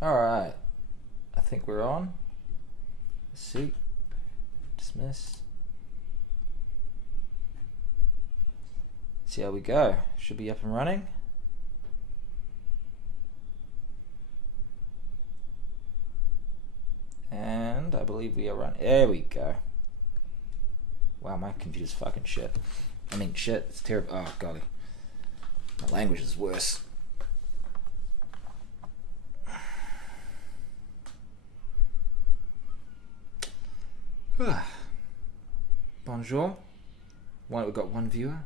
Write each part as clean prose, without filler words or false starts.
Alright, I think we're on. Let's see. Dismiss. See how we go. Should be up and running. And I believe we are running. There we go. Wow, my computer's fucking shit. I mean, shit, it's terrible. Oh, golly. My language is worse. Bonjour. We've got one viewer.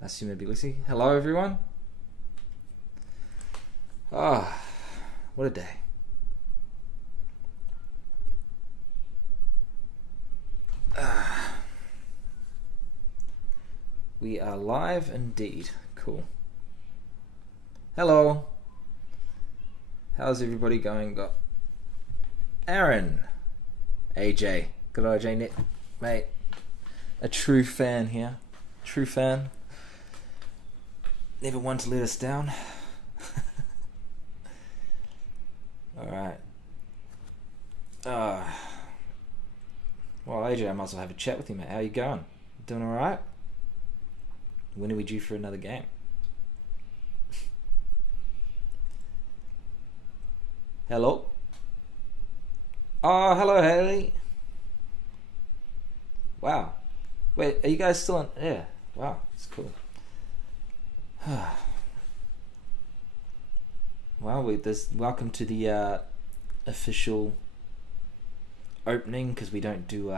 Assume be Lucy. Hello, everyone. Ah, what a day. We are live indeed. Cool. Hello. How's everybody going? Got Aaron. AJ. Good old AJ Net. Mate. A true fan here. True fan. Never one to let us down. Alright. Well, AJ, I might as well have a chat with you, mate. How you going? Doing alright? When are we due for another game? Hello? Oh, hello, Haley. Wow. Wait, are you guys still on? Yeah. Wow, it's cool. Well, welcome to the official opening, because we don't do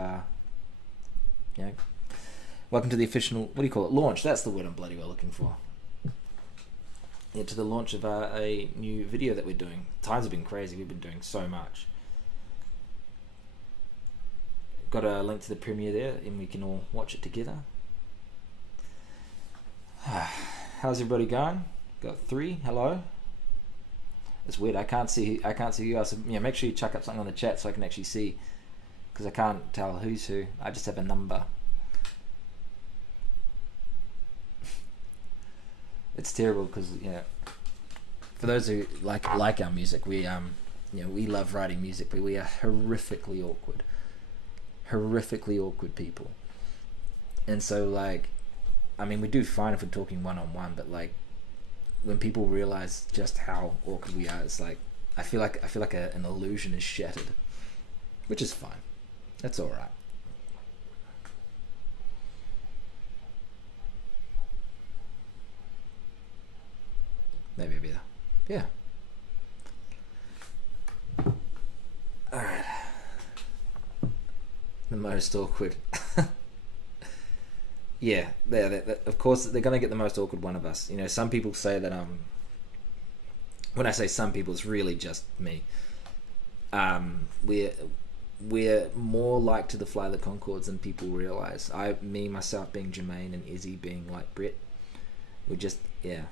welcome to the official, what do you call it, launch. That's the word I'm bloody well looking for. Yeah, to the launch of a new video that we're doing. Times have been crazy. We've been doing so much. Got a link to the premiere there, and we can all watch it together. How's everybody going? Got 3. Hello. It's weird. I can't see you guys. So, make sure you chuck up something on the chat so I can actually see, because I can't tell who's who. I just have a number. It's terrible because for those who like our music, we we love writing music, but we are horrifically awkward people. And so we do fine if we're talking one-on-one, but when people realize just how awkward we are, it's I feel like an illusion is shattered, which is fine. That's all right. Maybe I'll be there. Yeah. Alright. The most awkward. Yeah, of course they're going to get the most awkward one of us. Some people say that, when I say some people, it's really just me. We're more like to the Fly the Conchords than people realize. Myself being Jermaine, and Izzy being like Brett. We're just, yeah.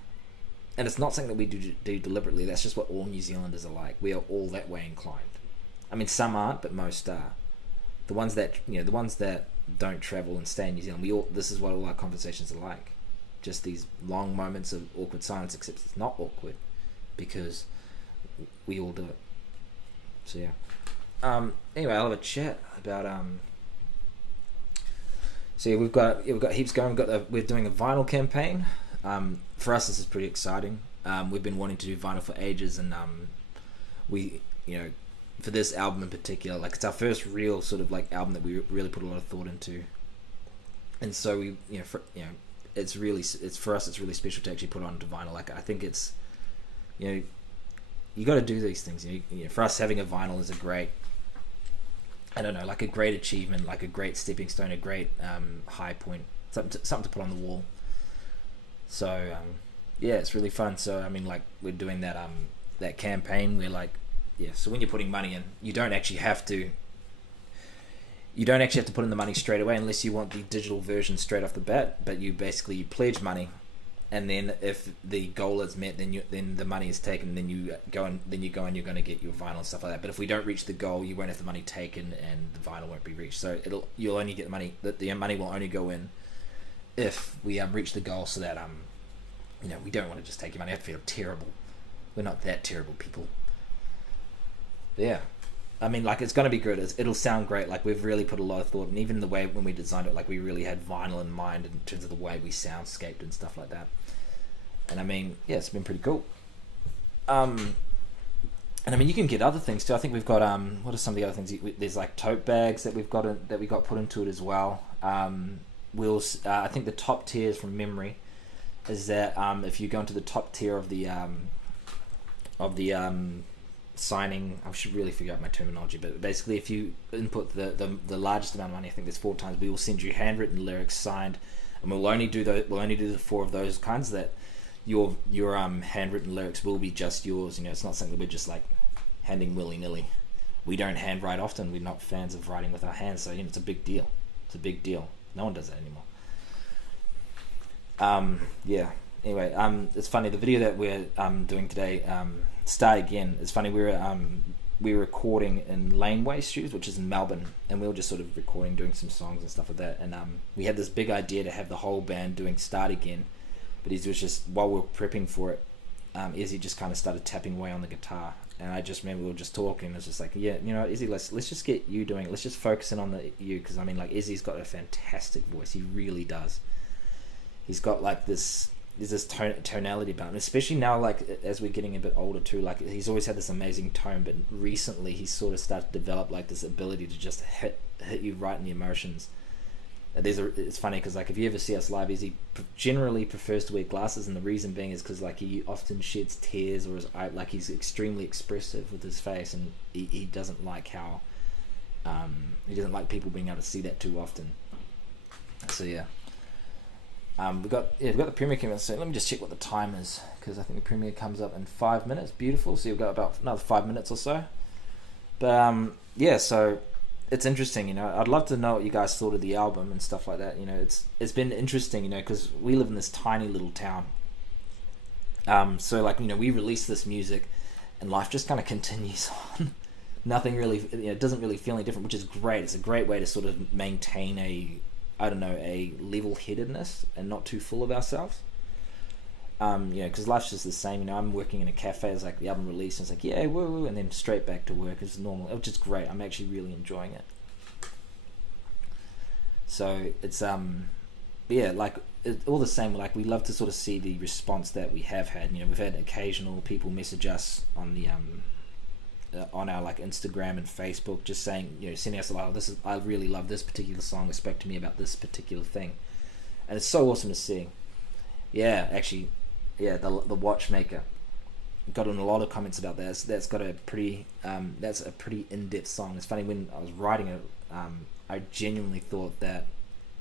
And it's not something that we do deliberately. That's just what all New Zealanders are like. We are all that way inclined. I mean, some aren't, but most are. The ones that don't travel and stay in New Zealand, this is what all our conversations are like. Just these long moments of awkward silence, except it's not awkward because we all do it. So yeah. Anyway, I'll have a chat about So yeah, we've got heaps going. We're doing a vinyl campaign. For us, this is pretty exciting. We've been wanting to do vinyl for ages, and we, for this album in particular, it's our first real sort of album that we really put a lot of thought into. And so we, it's for us, it's really special to actually put onto vinyl. I think it's, you got to do these things. For us, having a vinyl is a great, I don't know, a great achievement, a great stepping stone, a great high point, something to put on the wall. So yeah, it's really fun. So we're doing that that campaign where so when you're putting money in, you don't actually have to put in the money straight away unless you want the digital version straight off the bat. But you pledge money, and then if the goal is met, then the money is taken. Then you go and you're going to get your vinyl and stuff like that. But if we don't reach the goal, you won't have the money taken, and the vinyl won't be reached. So you'll only get the money. The money will only go in if we reach the goal, so that we don't want to just take your money. I feel terrible. We're not that terrible people. Yeah. I mean, like, it's going to be good. It'll sound great. Like, we've really put a lot of thought, and even the way when we designed it, like, we really had vinyl in mind in terms of the way we soundscaped and stuff like that. And I mean, yeah, it's been pretty cool. And I mean, you can get other things too. I think we've got what are some of the other things? There's like tote bags that that we got put into it as well. I think the top tiers from memory is that if you go into the top tier of the signing, I should really figure out my terminology, but basically if you input the largest amount of money, I think there's 4 times, we will send you handwritten lyrics signed, and we'll only do the 4 of those kinds, that your handwritten lyrics will be just yours. It's not something that we're just like handing willy-nilly. We don't handwrite often. We're not fans of writing with our hands, so it's a big deal. No one does that anymore. Yeah, anyway, it's funny, the video that we're doing today, Start Again, it's funny, we were recording in Laneway Studios, which is in Melbourne, and we were just sort of recording, doing some songs and stuff like that, and we had this big idea to have the whole band doing Start Again, but it was just, while we were prepping for it, Izzy just kind of started tapping away on the guitar, and I just remember we were just talking, and it was just like, yeah, Izzy, let's just get you doing it, let's just focus in on you, because I mean, like, Izzy's got a fantastic voice, he really does. He's got like there's this tonality about him, especially now, like, as we're getting a bit older too, like, he's always had this amazing tone, but recently he's sort of started to develop like this ability to just hit you right in the emotions. It's funny because, like, if you ever see us live, he generally prefers to wear glasses, and the reason being is because, like, he often sheds tears, or like, he's extremely expressive with his face, and he doesn't like how he doesn't like people being able to see that too often. So yeah, we've got the premiere coming up soon. Let me just check what the time is, because I think the premiere comes up in 5 minutes. Beautiful. So you've got about another 5 minutes or so. But yeah, so it's interesting, I'd love to know what you guys thought of the album and stuff like that. It's been interesting, because we live in this tiny little town. So, like, we release this music, and life just kind of continues on. Nothing really, it doesn't really feel any different, which is great. It's a great way to sort of maintain a level-headedness and not too full of ourselves. Because life's just the same. I'm working in a cafe, it's like the album release, and it's like, yeah, woo, and then straight back to work as normal, which is great. I'm actually really enjoying it. So it's yeah, like, it's all the same. Like, we love to sort of see the response that we have had. We've had occasional people message us on the on our, like, Instagram and Facebook, just saying, sending us like, I really love this particular song, spoke to me about this particular thing, and it's so awesome to see. Yeah, actually, yeah, the Watchmaker got in a lot of comments about that. That's got a pretty in-depth song. It's funny, when I was writing it, I genuinely thought that,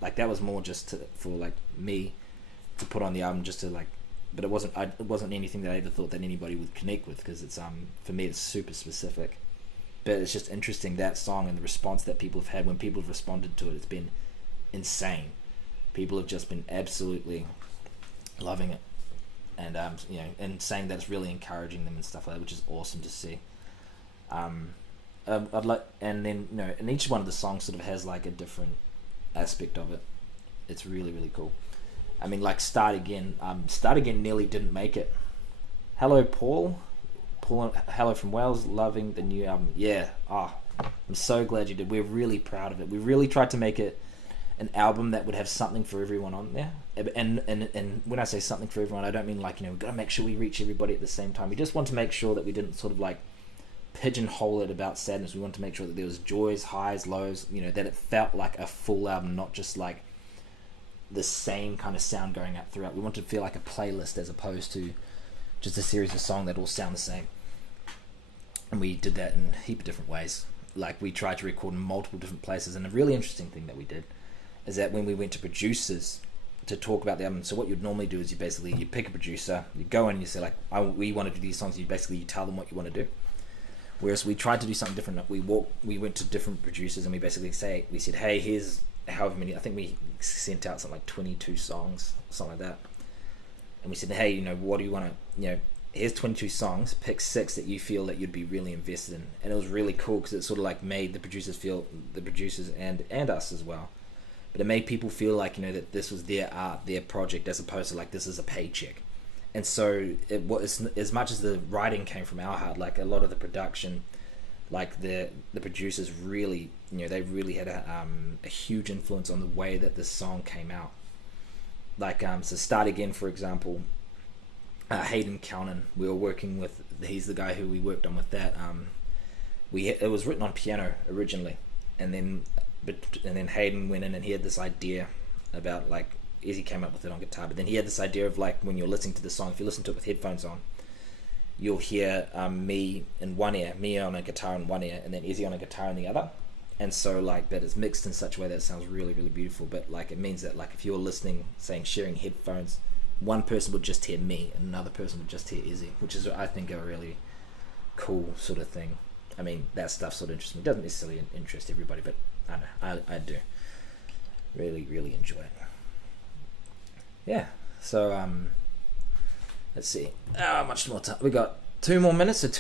like, that was more just for like me to put on the album, just to, like, but it wasn't anything that I ever thought that anybody would connect with, because it's for me it's super specific. But it's just interesting, that song and the response that people have had when people have responded to it. It's been insane. People have just been absolutely loving it, and and saying that it's really encouraging them and stuff like that, which is awesome to see. I'd like, and then and each one of the songs sort of has like a different aspect of it. It's really, really cool. I mean, like, Start Again nearly didn't make it. Hello, Paul, hello from Wales, loving the new album. Yeah, I'm so glad you did. We're really proud of it. We really tried to make it an album that would have something for everyone on there. And when I say something for everyone, I don't mean like, we've got to make sure we reach everybody at the same time. We just want to make sure that we didn't sort of like pigeonhole it about sadness. We want to make sure that there was joys, highs, lows, that it felt like a full album, not just like the same kind of sound going out throughout. We want to feel like a playlist as opposed to just a series of songs that all sound the same. And we did that in a heap of different ways. Like, we tried to record in multiple different places, and a really interesting thing that we did is that when we went to producers to talk about the album, so what you'd normally do is you pick a producer, you go in and you say, like, we want to do these songs, you tell them what you want to do. Whereas we tried to do something different. We went to different producers, and we said, hey, here's however many, I think we sent out something like 22 songs, something like that. And we said, hey, what do you want to, here's 22 songs, pick 6 that you feel that you'd be really invested in. And it was really cool, because it sort of like made the producers and us as well, but it made people feel like, that this was their art, their project, as opposed to like, this is a paycheck. And so it was, as much as the writing came from our heart, like, a lot of the production like the producers really, they really had a huge influence on the way that this song came out. Like so Start Again, for example, Hayden Calnan, we were working with, he's the guy who we worked on with that. It was written on piano originally, and then Hayden went in and he had this idea about, like, Izzy came up with it on guitar, but then he had this idea of, like, when you're listening to the song, if you listen to it with headphones on, you'll hear me in one ear, me on a guitar in one ear, and then Izzy on a guitar in the other. And so, like, that it's mixed in such a way that it sounds really, really beautiful. But, like, it means that, like, if you're listening, saying sharing headphones, one person would just hear me and another person would just hear Izzy, which is, I think, a really cool sort of thing. I mean, that stuff sort of interests me. It doesn't necessarily interest everybody, but I don't know, I do really, really enjoy it. Yeah, so let's see, how much more time we got? 2 more minutes, and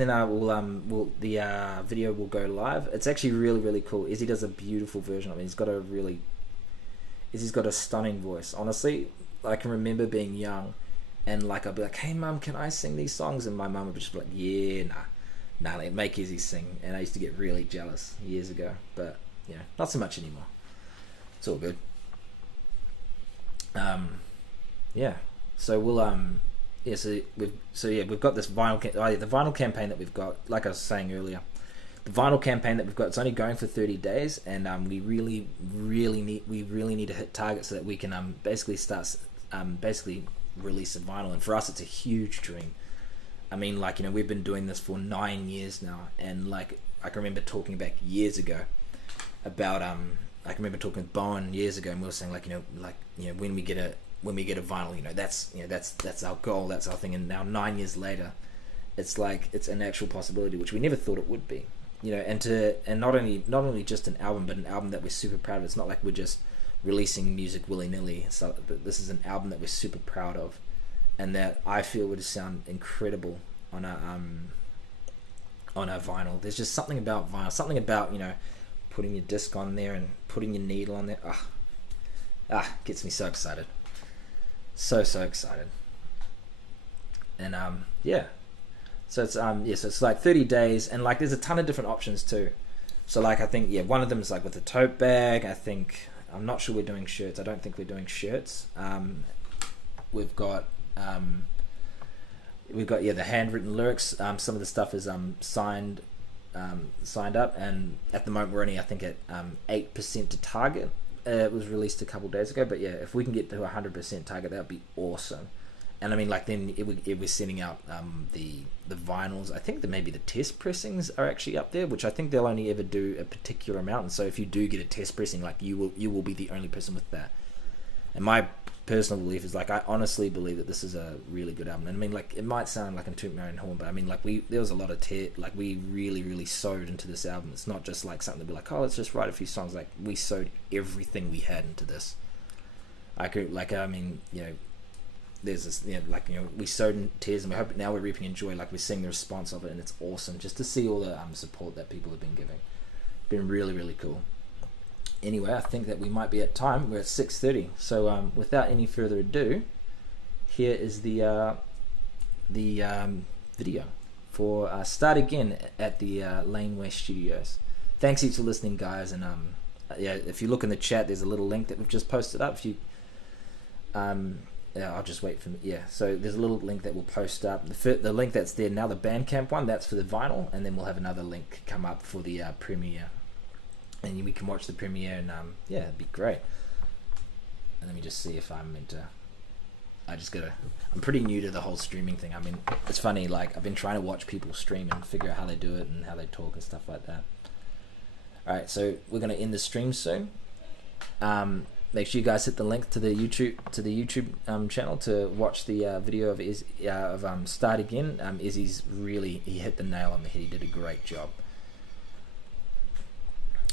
then the video will go live. It's actually really, really cool. Izzy does a beautiful version of it. Izzy's got a stunning voice. Honestly, I can remember being young, and, like, I'd be like, "Hey mum, can I sing these songs?" And my mum would just be like, "Yeah, nah, make Izzy sing." And I used to get really jealous years ago, but not so much anymore. It's all good. Yeah. So we'll we've got this vinyl the vinyl campaign that we've got. Like I was saying earlier, the vinyl campaign that we've got, it's only going for 30 days, and we really need to hit targets so that we can basically start release a vinyl. And for us, it's a huge dream. I mean, like, we've been doing this for 9 years now, and, like, I can remember talking back years ago about I can remember talking with Bowen years ago, and we were saying, like, when we get a vinyl, that's our goal, that's our thing. And now 9 years later, it's like, it's an actual possibility, which we never thought it would be. And not only just an album, but an album that we're super proud of. It's not like we're just releasing music willy-nilly, but this is an album that we're super proud of, and that I feel would sound incredible on a vinyl. There's just something about vinyl, something about putting your disc on there and putting your needle on there. Gets me so excited, so excited. And so it's like 30 days, and, like, there's a ton of different options too. So, like, I think one of them is, like, with a tote bag. I'm not sure we're doing shirts. I don't think we're doing shirts. We've got the handwritten lyrics. Some of the stuff is signed up, and at the moment we're only, I think, at 8% to target. It was released a couple days ago, but if we can get to 100% target, that would be awesome. And I mean, like, then if we're sending out the vinyls, I think that maybe the test pressings are actually up there, which I think they'll only ever do a particular amount. And so if you do get a test pressing, like, you will be the only person with that. And my personal belief is, like, I honestly believe that this is a really good album. And I mean, like, it might sound like I'm tooting my own horn, but I mean, like, there was a lot of we really, really sewed into this album. It's not just like something to be like, oh, let's just write a few songs. Like, we sewed everything we had into this. There's this, we sowed in tears, and we hope now we're reaping in joy. Like, we're seeing the response of it, and it's awesome just to see all the support that people have been giving. Been really, really cool. Anyway, I think that we might be at time. We're at 6:30. So without any further ado, here is the video for Start Again at the Lane West Studios. Thanks heaps for listening, guys. And if you look in the chat, there's a little link that we've just posted up. If you I'll just wait for so there's a little link that we'll post up. The link that's there now, the Bandcamp one, that's for the vinyl, and then we'll have another link come up for the premiere, and we can watch the premiere, and it'd be great. And let me just see if I'm meant to. I'm pretty new to the whole streaming thing. I mean, it's funny, like, I've been trying to watch people stream and figure out how they do it and how they talk and stuff like that. Alright, so we're going to end the stream soon. Make sure you guys hit the link to the YouTube channel to watch the video of Start Again. Izzy's he hit the nail on the head. He did a great job.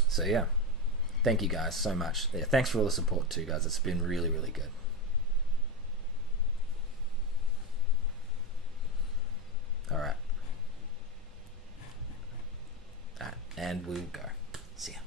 So yeah, thank you guys so much. Yeah, thanks for all the support too, guys. It's been really, really good. All right, and we'll go. See ya.